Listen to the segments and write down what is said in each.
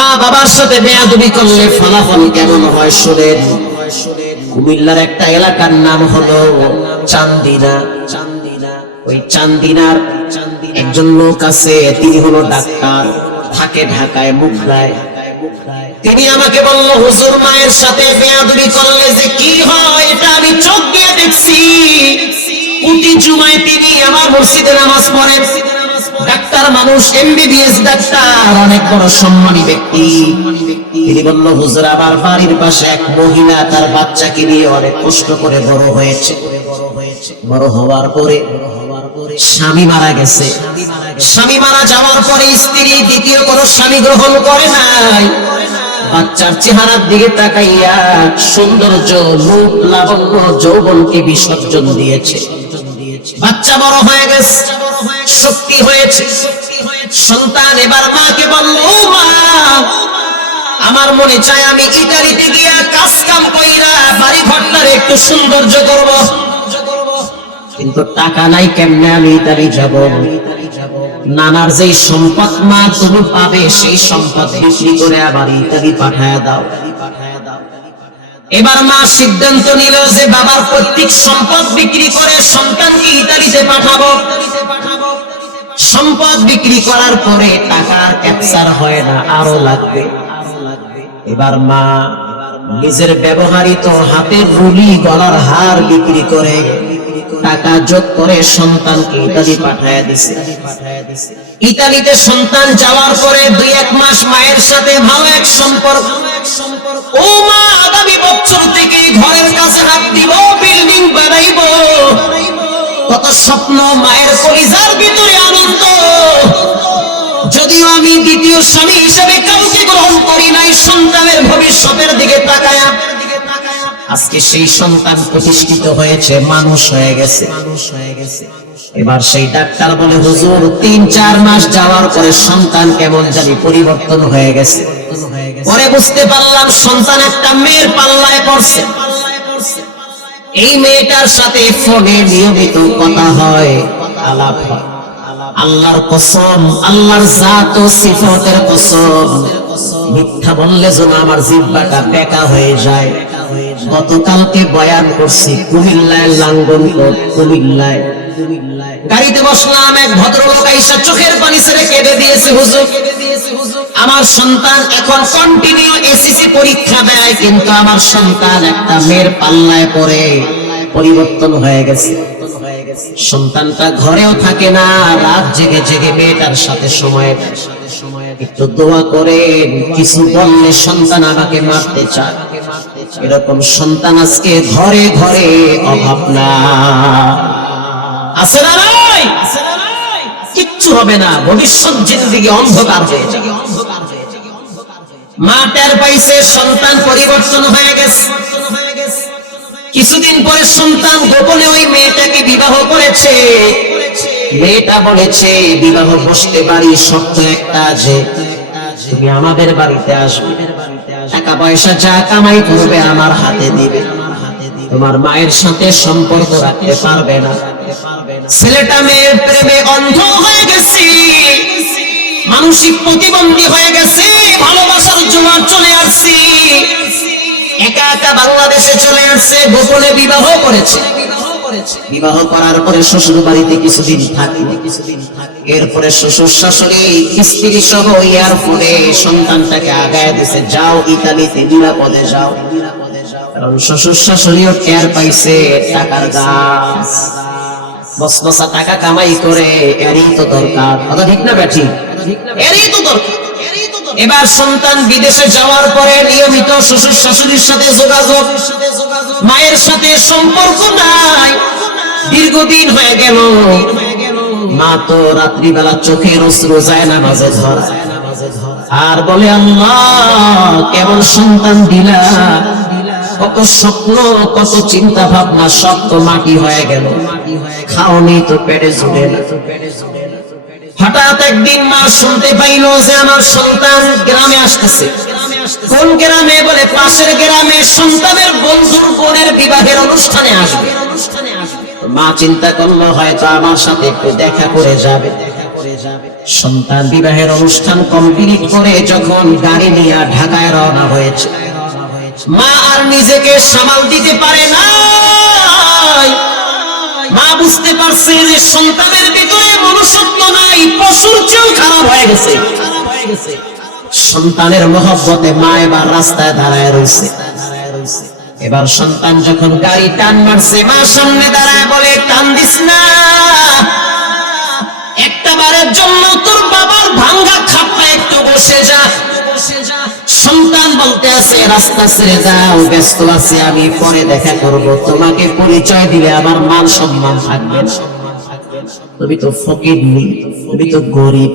মা বাবার সাথে বেয়াদবি করলে ফলাফল কেমন হয় শোনেন। কুমিল্লার একটা এলাকার নাম হলো চান্দিনা। ওই চান্দিনার একজন লোক আছে, তিনি হলো ডাক্তার। থাকে ঢাকায় মুখলায় তিনি আমাকে বলল, হুজুর, মায়ের সাথে বেয়াদবি করলে যে কি হয়, এটা আমি চোখ দিয়ে দেখছি। প্রতি জুমায় তিনি আমার মসজিদে নামাজ পড়েন। ডাক্তার, মানুষ এমবিবিএস ডাক্তার, অনেক বড় সম্মানী ব্যক্তি। তিনি বলল, হুজুর, আমার বাড়ির পাশে এক মহিলা, তার বাচ্চাকে নিয়ে অনেক কষ্ট করে বড় হয়েছে। বড় হওয়ার পরে স্বামী মারা গেছে। স্বামী মারা যাওয়ার পরে স্ত্রী দ্বিতীয় কোনো স্বামী গ্রহণ করে নাই। বাচ্চার চেহারার দিকে তাকাইয়া সৌন্দর্য, রূপ, লাবণ্য, যৌবনকে বিসর্জন দিয়েছে। বাচ্চা বড় হয়ে গেছে। শক্তি হয়েছে। সন্তান এবার মাকে বলল, "ও মা, আমার মনে চায় আমি ইতালিতে গিয়া কাজ কাম কইরা বাড়ি ঘরটার একটু সৌন্দর্য করব। কিন্তু টাকা নাই কেমনে আমি ইতালি যাব? নানার যেই সম্পদ মা তুমি পাবে, সেই সম্পদ বিক্রি করে আবার ইতালি পাঠায় দাও। এবার মা সিদ্ধান্ত নিল যে বাবার প্রত্যেক সম্পদ বিক্রি করে সন্তানকে ইতালিতে পাঠাবো। সম্পদ বিক্রি করার পরে টাকার ক্যাপচার হয় না, আরও লাগবে। এবার মা নিজের ব্যবহৃত হাতের রুলি, গলার হার বিক্রি করে টাকা যোগ করে সন্তানকে ইতালি পাঠায় দিছে। ইতালিতে সন্তান যাওয়ার পরে দুই এক মাস মায়ের সাথে ভালো এক সম্পর্ক। ও মা, আগামী বছর থেকে ঘরের কাছে হাত দিব, বিল্ডিং বানাইব। কত স্বপ্ন মায়ের পরিজার ভিতরে আনন্দ। যদিও আমি দ্বিতীয় স্বামী হিসেবে কাউকে গ্রহণ করি নাই, সন্তানের ভবিষ্যতের দিকে তাকায়া। আজকে সেই সন্তান প্রতিষ্ঠিত হয়েছে, মানুষ হয়ে গেছে। এবার সেই ডাক্তার বলে, হুজুর, তিন, চার মাস যাওয়ার পরে সন্তান কেমন জানি পরিবর্তন হয়ে গেছে। পরে বুঝতে পারলাম, সন্তান একটা মেয়ের পাল্লায় পড়ছে। এই মেয়েটার সাথে ফোনে নিয়মিত কথা হয়, আলাপ হয়। আল্লাহর কসম, আল্লাহর জাত ও সিফতের কসম। মিথ্যা বললে যেন আমার জিব্বাটা বেকা হয়ে যায়। গতকালকে বয়ান করছি, কুমিল্লায় লাঙ্গন কুমিল্লায়। গাড়িতে বসলাম, এক ভদ্রলোক আইসা চোখের পানি ছেড়ে কেঁদে দিয়েছে, হুজুর। আমার সন্তান এখন কন্টিনিউ এসিসি পরীক্ষা দেয়, কিন্তু আমার সন্তান একটা মেয়ের পাল্লায় পড়ে। পরিবর্তন হয়ে গেছে। সন্তানটা ঘরেও থাকে না, রাত জেগে জেগে মেয়েটার সাথে সময় একটু দোয়া করে কিছু বললে সন্তান আমাকে মারতে চায়। এরকম সন্তান আজকে ঘরে ঘরে অভাব না। আছে না কিচ্ছু হবে না। ভবিষ্যৎ জিন্দিগি অন্ধকার হয়ে যাবে। মা টের পাইছে, সন্তান পরিবর্তন হয়ে গেছে। কিছুদিন পরে সন্তান গোপনে ওই মেয়েটাকে বিবাহ করেছে। মেয়েটা বলেছে, বিবাহ বসতে পারি শক্ত একটা যে তুমি আমাদের বাড়িতে আসবে। টাকা পয়সা যা কামাই করবে আমার হাতে দিবে। তোমার মায়ের সাথে সম্পর্ক রাখতে পারবে না। ছেলেটা মেয়ের প্রেমে অন্ধ হয়ে গেছে। মানসিক প্রতিবন্ধী হয়ে গেছে। ভালোবাসার জোয়ার চলে আসছি। একা একা বাংলাদেশে চলে আসছে, গোপনে বিবাহ করেছে। বিবাহ করার পরে শ্বশুর বাড়িতে কিছুদিন থাকে এরপরে শ্বশুর শাশুড়ি, স্ত্রী সহ এয়ারপোর্টে সন্তানটাকে আগায় দিছে, যাও ইতালিতে, নিরাপদে যাও। কারণ শ্বশুর শাশুড়িও টের পাইছে, টাকার গাছ। বসবসা টাকা কামাই করে, এরই তো দরকার। কথা ঠিক না ব্যাঠি এরই তো দরকার। এবার সন্তান বিদেশে যাওয়ার পরে নিয়মিত শ্বশুর শাশুড়ির সাথে যোগাযোগ। মায়ের সাথে সম্পর্ক নাই। দীর্ঘদিন হয়ে গেল। মা তো রাত্রিবেলা চোখের অশ্রু যায় না, মাঝে ধরা আর বলে আল্লাহ কেমন সন্তান দিলা। কত স্বপ্ন, কত চিন্তা ভাবনা সব তো মাটি হয়ে গেল। খাওনি তো পেটে জুড়ে না। হঠাৎ একদিন মা শুনতে পাইল যে আমার সন্তান গ্রামে আসতেছে। কোন গ্রামে? বলে, পাশের গ্রামে সন্তানের বন্ধুর বোনের বিবাহের অনুষ্ঠানে আসবে। মা চিন্তা করল, হয়তো আমার সাথে একটু দেখা করে যাবে। সন্তান বিবাহের অনুষ্ঠান কমপ্লিট করে যখন গাড়ি নিয়ে ঢাকায় রওনা হয়েছে। মা আর নিজেকে সামাল দিতে পারে না মা বুঝতে পারছে যে সন্তানের ভিতরে মনুষ্যত্ব নাই, পশুর চেয়েও খারাপ হয়ে গেছে। সন্তানের মহব্বতে মা এবার রাস্তায় দাঁড়ায় রয়েছে এবার সন্তান যখন গাড়ি টান মারছে, মা সামনে দাঁড়ায় বলে টান দিস না। একটা বারের জন্য তোর বাবার ভাঙ্গা খাপটা একটু বসে যা বসে যা। সন্তান বলতে আছে, রাস্তা ছেড়ে যাও, ব্যস্ত আছে আমি, পরে দেখা করব। তোমাকে পরিচয় দিলে আমার মান সম্মান থাকবে তুমি তো ফকির নি, তুমি তো গরিব।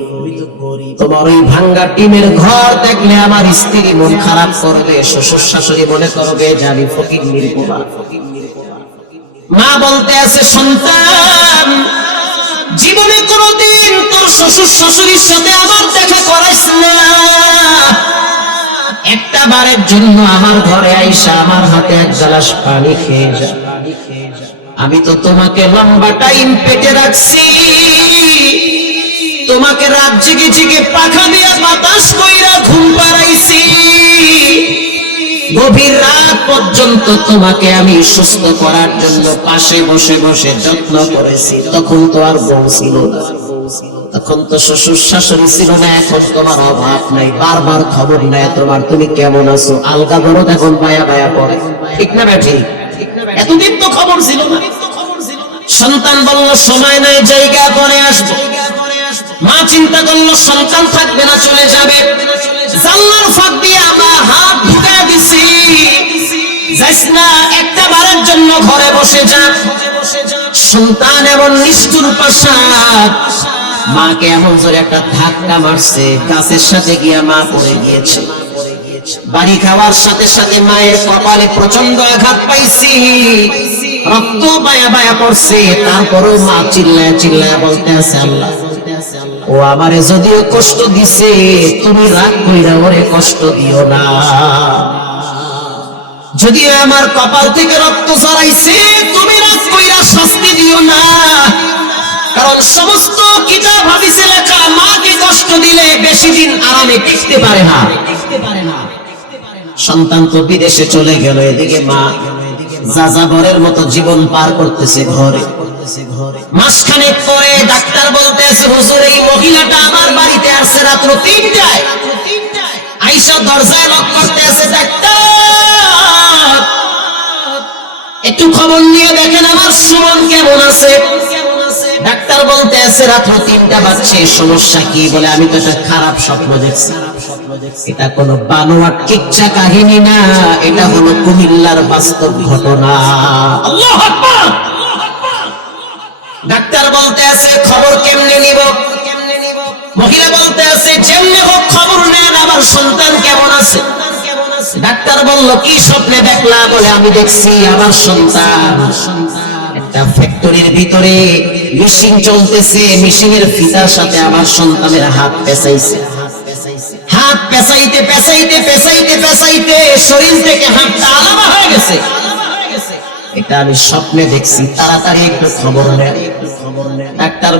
তোমার ওই ভাঙ্গা টিমের ঘর দেখলে আমার স্ত্রী মন খারাপ করবে, শ্বশুর শাশুড়ি মনে করবে যে আমি ফকির নির্পমা মা বলতে আছে, সন্তান, জীবনে কোনোদিন তোর শ্বশুর শাশুড়ির সাথে আমার দেখা করাইস না। একটা বারের জন্য আমার ঘরে আইসা আমার হাতে এক গ্লাস পানি খেয়ে যা। আমি তো তোমাকে লম্বা টাইম পেটে রাখছি। তোমাকে রাত জেগে জেগে পাখা দিয়া বাতাস কইরা ঘুম পাড়াইছি। গভীর রাত পর্যন্ত তোমাকে আমি সুস্থ করার জন্য পাশে বসে বসে যত্ন করেছি, তখন তো আর বউ ছিল না। তখন তো শ্বশুর শাশুড়ি ছিল না, এখন তোমার অভাব নাই। বারবার খবর নেয় তোমার, তুমি কেমন আছো? আলগা ধরো এখন বায়া বায়া পড়ে। ঠিক না ব্যাঠি এতদিন তো খবর ছিল না। সন্তান বলল, সময় নাই, জায়গা পরে আসব। মা চিন্তা করল, সন্তান থাকবে না, চলে যাবে। জানলার ফাঁক দিয়ে আমরা হাত ঢুকায় দিছি। যাইস না একটা বারের জন্য ঘরে বসে যা। সন্তান এমন নিষ্ঠুর পাশাদ মাকে এমন জোরে একটা ধাক্কা মারছে গাছের সাথে গিয়া মা পড়ে গিয়েছে। বাড়ি খাওয়ার সাথে সাথে মায়ের কপালে প্রচণ্ড আঘাত পাইছি। রক্ত বায়া বায়া পড়ছে, তারপরও মা চিল্লায় চিল্লায় বলতে আছে আল্লাহ, ও আমারে যদিও কষ্ট দিছে, তুমি রাগ কইরা ওরে কষ্ট দিও না। যদিও আমার কপাল থেকে রক্ত ছড়াইছে তুমি রাগ কইরা শাস্তি দিও না। কারণ সমস্ত কিতাব হাদিসে লেখা মাকে কষ্ট দিলে বেশি দিন আরামে টিকতে পারে না। সন্তান তো বিদেশে চলে গেল, এদিকে মা যাযাবরের মতো জীবন পার করতেছে ঘরে। মাসখানেক পরে ডাক্তার বলতেছে, হুজুর, এই মহিলাটা আমার বাড়িতে আসছে রাত্র তিনটায়। আইসা দরজায় লক করতে আছে ডাক্তার, একটু খবর নিয়ে দেখেন আমার সুমন কেমন আছে? ডাক্তার বলতে আছে, রাত্র তিনটা বাজছে, সমস্যা কি বলে আমি তো একটা খারাপ স্বপ্ন দেখছি। এটা কোনো বানোয়াট কিচ্ছা কাহিনী না, এটা হলো কুমিল্লার বাস্তব ঘটনা। আল্লাহু ডাক্তার বলতে আছে, খবর কেমনে নিব? মহিলা বলতে আছে, যেমনে হোক খবর নেন, আমার সন্তান কেমন আছে? ডাক্তার বলল, কি স্বপ্নে দেখলা বলে আমি দেখছি, আমার সন্তান। একটা ফ্যাক্টরির ভিতরে মেশিন চলতেছে, মেশিনের ফিতার সাথে আমার সন্তানের হাত পেঁচাইছে। হাত পেঁচাইতে পেঁচাইতে পেঁচাইতে পেঁচাইতে শরীর থেকে হাতটা আলাদা হয়ে গেছে। এটা আমি স্বপ্নে দেখছি, তাড়াতাড়ি একটু খবর নেন। ডাক্তার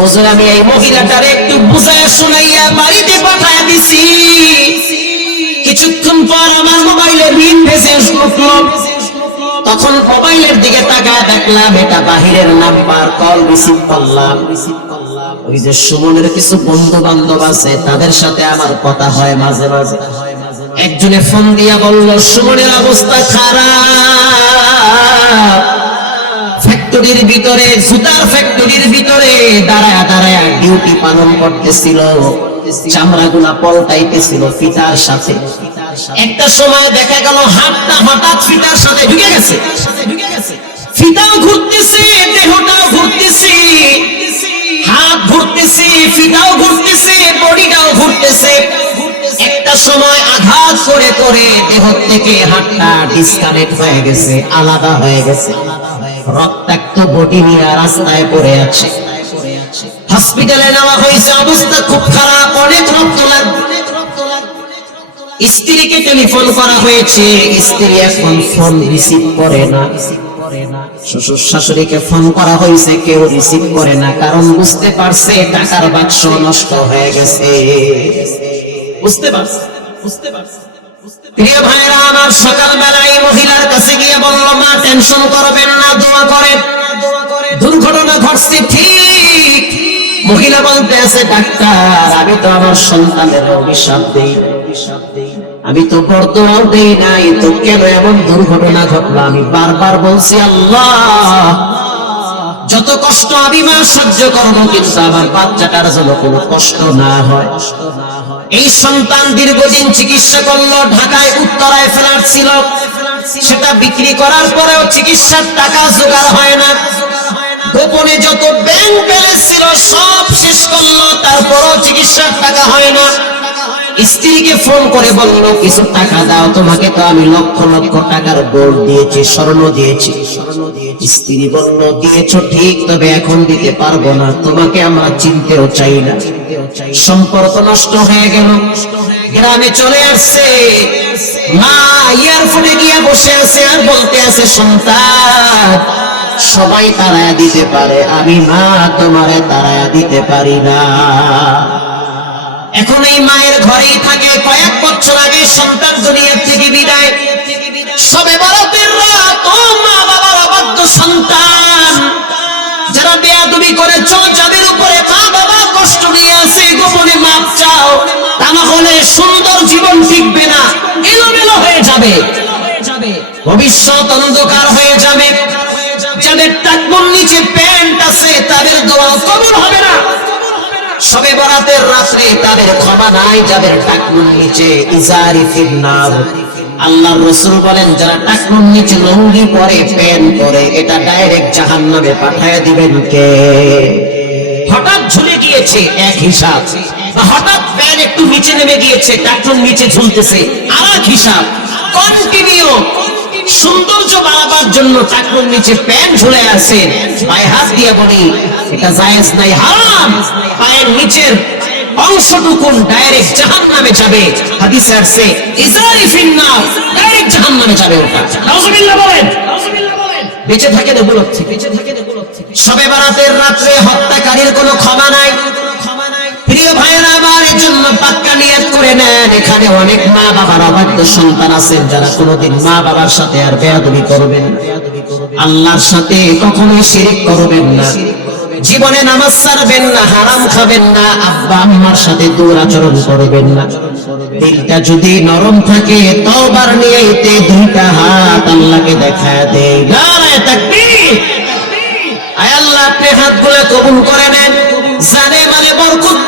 হুজুর, আমি এই মহিলাটারে একটু বুঝায় শুনাইয়া বাড়িতে পাঠায় দিছি। কিছুক্ষণ পর আমার মোবাইলে রিং উঠল তখন মোবাইলের দিকে তাকায় দেখলাম, এটা বাহিরের নাম্বার, কল রিসিভ করলাম। ওই যে সুমনের কিছু বন্ধু বান্ধব আছে, তাদের সাথে আমার কথা হয় মাঝে মাঝে। একজনে ফোন দিয়া বলল, সুমনের অবস্থা খারাপ। ফ্যাক্টরির ভিতরে, জুতার ফ্যাক্টরির ভিতরে দাঁড়ায় দাঁড়ায় ডিউটি পালন করতেছিল। চামড়াগুলা পলটাইতেছিল ফিতার সাথে। একটা সময় দেখা গেল হাতটা হঠাৎ ফিতার সাথে ঢুকে গেছে। ফিতাও ঘুরতেছে, দেহটাও ঘুরতেছে, হাত ঘুরতেছে, ফিতাও ঘুরতেছে, বডিটাও ঘুরতেছে। একটা সময় আঘাত করে করে দেহ থেকে হাতটা ডিসকানেক্ট হয়ে গেছে, আলাদা হয়ে গেছে। রক্তাক্ত বডি নিয়ে রাস্তায় পড়ে আছে। হসপিটালে নেওয়া হয়েছে অবস্থা খুব খারাপ, অনেক রক্ত লাগবে। স্ত্রীকে টেলিফোন করা হয়েছে, স্ত্রী এখন ফোন রিসিভ করে না। শ্বশুর শাশুড়িকে ফোন করা হয়েছে, কেউ রিসিভ করে না, কারণ বুঝতে পারছে টাকার বাক্স নষ্ট হয়ে গেছে। বুঝতে বুঝতে প্রিয় ভাইরা আমার মহিলার কাছে গিয়ে বলল, মা টেনশন করবেন না, দোয়া দুর্ঘটনা ঘটছে ঠিক মহিলা বলতে আছে, ডাক্তার, আমি তো আমার সন্তানের অভিশাপ দেই আমি তো বর্তমান দেই নাই, তো কেন এমন দুর্ঘটনা ঘটলো? আমি বারবার বলছি, আল্লাহ, যত কষ্ট আমি মা সহ্য করব, কিন্তু আমার বাচ্চাটার জন্য কোনো কষ্ট না হয়। এই সন্তান দীর্ঘদিন চিকিৎসা করল, ঢাকায়, উত্তরায় ফেলার ছিল। সেটা বিক্রি করার পরেও চিকিৎসার টাকা জোগাড় হয় না। গোপনে যত ব্যাংক ব্যালেন্স ছিল, সব শেষ করল, তারপরও চিকিৎসার টাকা হয় না। স্ত্রীকে ফোন করে বলল, কিছু টাকা দাও, তোমাকে তো আমি লক্ষ লক্ষ টাকার গোল্ড দিয়েছি, স্বর্ণ দিয়েছি। স্ত্রী বলল, দিয়েছ ঠিক, তবে এখন দিতে পারব না, তোমাকে আমরা চিনতেও চাই না। সম্পর্ক নষ্ট হয়ে গেল। গ্রামে চলে আসছে। মা ইয়ারফোনে গিয়ে বসে আছে আর বলতে আছে, সন্তান সবাই তারায়া দিতে পারে। আমি মা তোমারে তারায়া দিতে পারি না। এখন এই মায়ের ঘরেই থাকে। কয়েক বছর আগে সন্তান দুনিয়ার থেকে বিদায়। সবে বরাতের রাত, ও মা বাবার অবাধ্য সন্তান। যারা বেয়াদবি করেছ, যাদের উপরে মা বাবা কষ্ট নিয়ে আছে, গোপনে মাপ চাও। তা না হলে সুন্দর জীবন টিকবে না। এলোমেলো হয়ে যাবে। ভবিষ্যৎ অন্ধকার হয়ে যাবে। যাদের টাকমন নিচে প্যান্ট আছে, তাদের দোয়া কবুল হবে না। সবে বরাতের রাত্রে তাদের ক্ষমা নাই, যাদের টাকনুন নিচে ইজারি ফিন্নার আল্লাহর রসুল বলেন, যারা টাকনুন নিচে লঙ্গি পরে প্যান পরে, এটা ডাইরেক্ট জাহান্নামে পাঠায় দিবেন কে? হঠাৎ ঝুলে গিয়েছে এক হিসাব। হঠাৎ প্যান একটু নিচে নেমে গিয়েছে টাকনুন নিচে ঝুলতেছে আর হিসাব। কন্টিনিউ সৌন্দর্য বাড়াবার জন্য চাকরির নিচে প্যান্ট ঝুলে আছে। পায়ে হাত দিয়ে বলি, এটা জায়েজ নাই, হারাম। পায়ের নিচের অংশটুকুন ডাইরেক্ট জাহান নামে যাবে। হাদিসে আসছে, ইজারি ডাইরেক্ট জাহান নামে যাবে ওটা। নাউজুবিল্লাহ বলেন। বেঁচে থাকে বেঁচে থাকে সবে বারাতের রাত্রে হত্যাকারীর কোনো ক্ষমা নাই। প্রিয় ভাইয়েরা, আমার এই জন্য পাক্কা নিয়ত করে নেন। এখানে অনেক মা বাবার অবাধ্য সন্তান আছেন যারা কোনোদিন মা বাবার সাথে আর বেয়াদবি করবেন আল্লাহর সাথে কখনোই শিরিক করবেন না। জীবনে নামাজ ছাড়বেন না, হারাম খাবেন না, আব্বা আম্মার সাথে দুরাচরণ করবেন না। দিলটা যদি নরম থাকে, তওবার নিয়েতে দুইটা হাত আল্লাহকে দেখা দেয় নারায়ে তাকবীর! আয় আল্লাহ, আপনি হাতগুলো কবুল করে নেন। জানে মানে বরকত